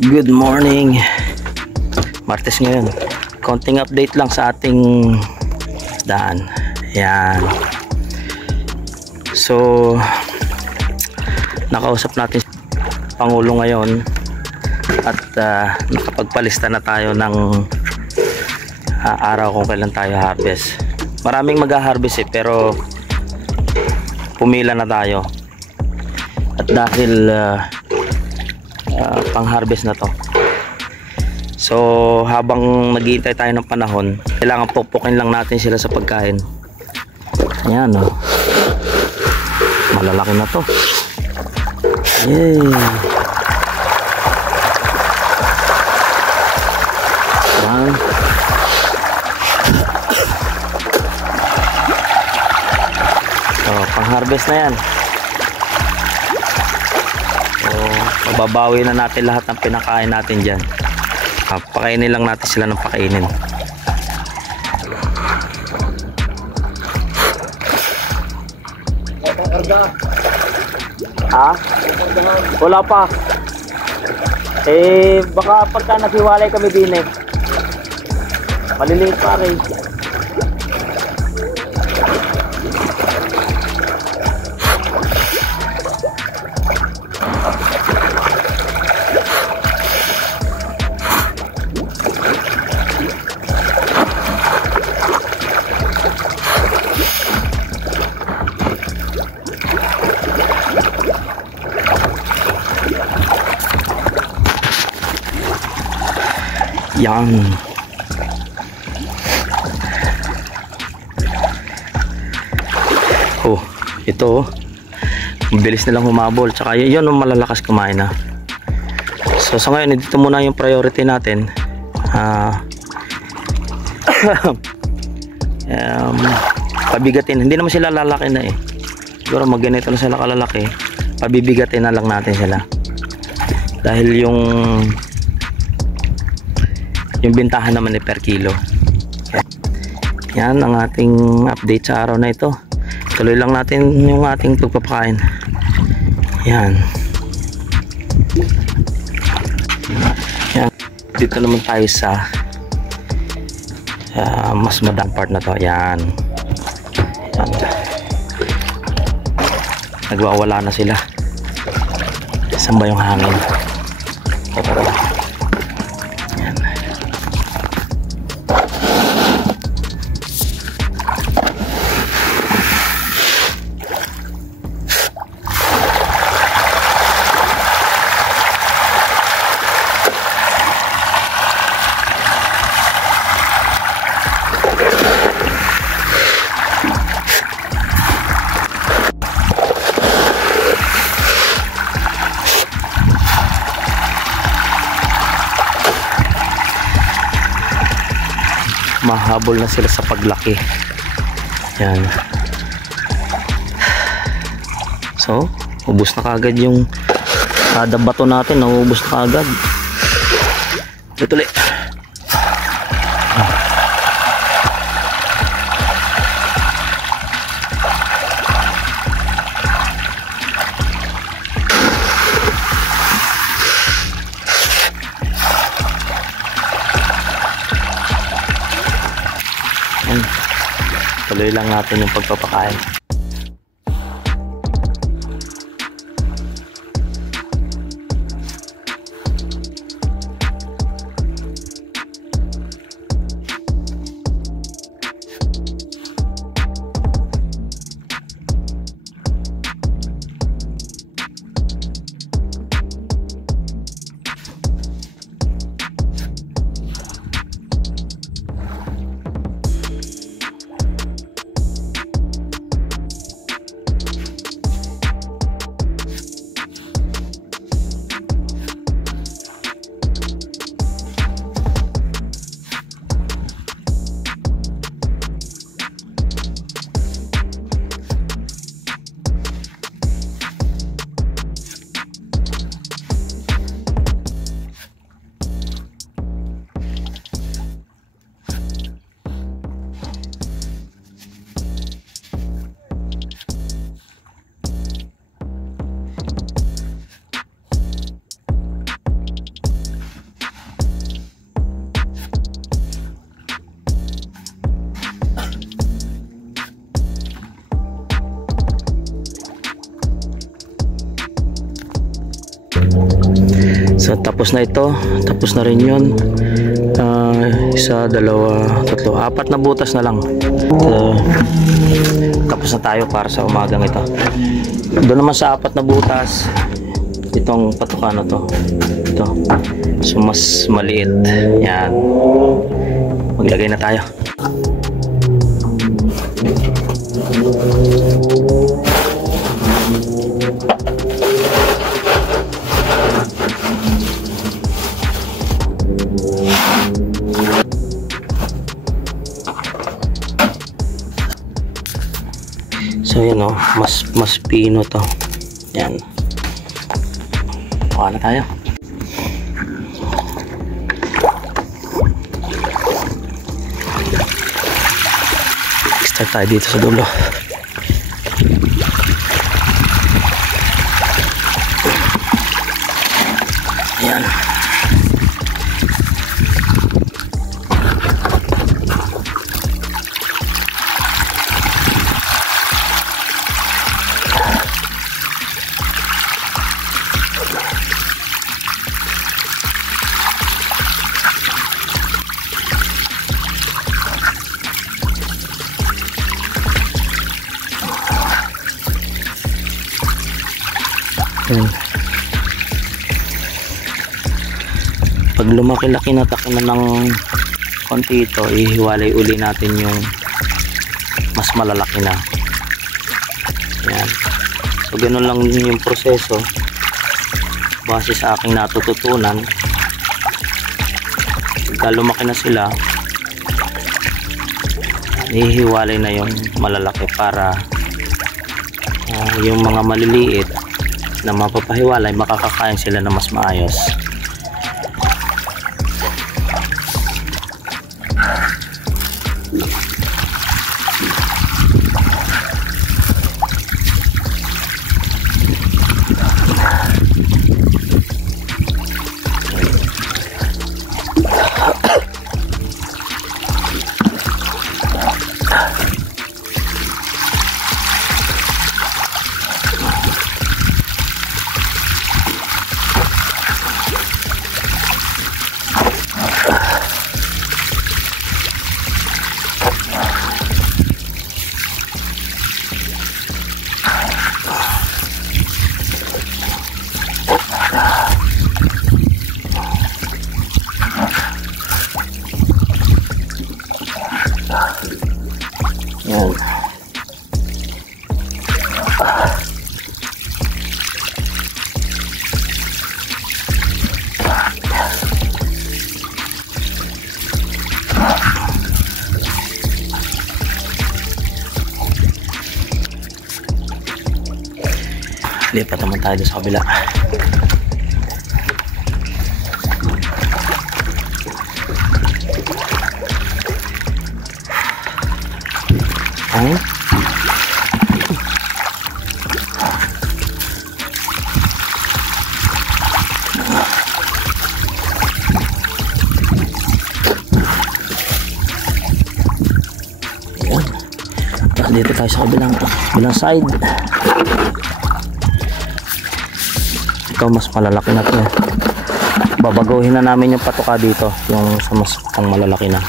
Good morning. Martes ngayon. Konting update lang sa ating daan. Yan. So, nakausap natin Pangulo ngayon at nakapagpalista na tayo ng araw kung kailan tayo harvest. Maraming mag-harvest pero pumila na tayo. At dahil pang-harvest na to. So, habang naghihintay tayo ng panahon, kailangan pupukin lang natin sila sa pagkain. Ayan, oh. Malalaki na to. Yay! Ayan. So, pang-harvest na yan. Babawi na natin lahat ng pinakain natin dyan. Pakainin lang natin sila ng pakainin. Ha? Wala pa. Baka pagka naghiwalay kami din maliliit pa rin. Yan. Oh, ito mabilis nilang humabol. Tsaka yun ang malalakas kumain na. So sa ngayon, dito muna yung priority natin. Pabigatin. Hindi naman sila lalaki na siguro magganito na sila kalalaki. Pabibigatin na lang natin sila. Dahil yung bintahan naman per kilo. Yan ang ating update sa araw na ito. Tuloy lang natin yung ating pagpapakain. Yan. Yan. Dito naman tayo sa mas madang part na to. Yan. Yan. Nagwawala na sila. Saan ba yung hangin? Ito lang. Mahabol na sila sa paglaki. Yan. So, ubos na kagad yung kada bato natin, naubos na kagad. Tuloy. Tuloy lang natin yung pagpapakain. So tapos na ito, tapos na rin yun. Isa, dalawa, tatlo, apat na butas na lang. So, tapos na tayo para sa umagang ito. Doon naman sa apat na butas, itong patukan na to, ito, so mas maliit. Yan, maglagay na tayo. So yun o, mas pino to. Yan, kuha na tayo. Start tayo dito sa dulo. Yan. Pag lumaki-laki na takinan ng konti ito, ihiwalay uli natin yung mas malalaki na. Yan. So ganun lang yung proseso base sa aking natututunan. Pagka lumaki na sila, ihiwalay na yung malalaki para yung mga maliliit na mapapahiwalay, makakakain sila na mas maayos. Yan. Lipat naman tayo sa kabila. Ay. Dito tayo sa kabilang side. Ito mas malalaki na to eh. Babaguhin na namin yung patuka dito, yung sa mas pang malalaki na.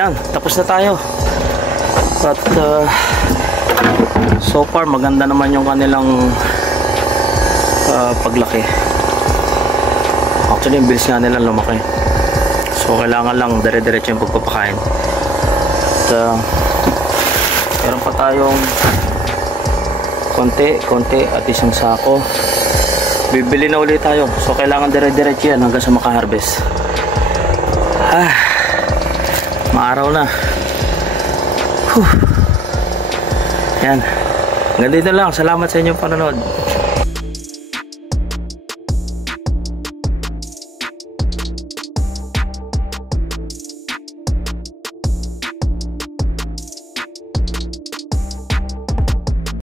yan, tapos na tayo. At so far maganda naman yung kanilang paglaki. Actually yung bilis nga nila lumaki, so kailangan lang dire-diretso yung pagpapakain. At meron pa tayong konti at isang sako. Bibili na ulit tayo, so kailangan dire-diretso yan hanggang sa makaharvest. Maaraw na. Yan, hanggang dito lang. Salamat sa inyong panonood.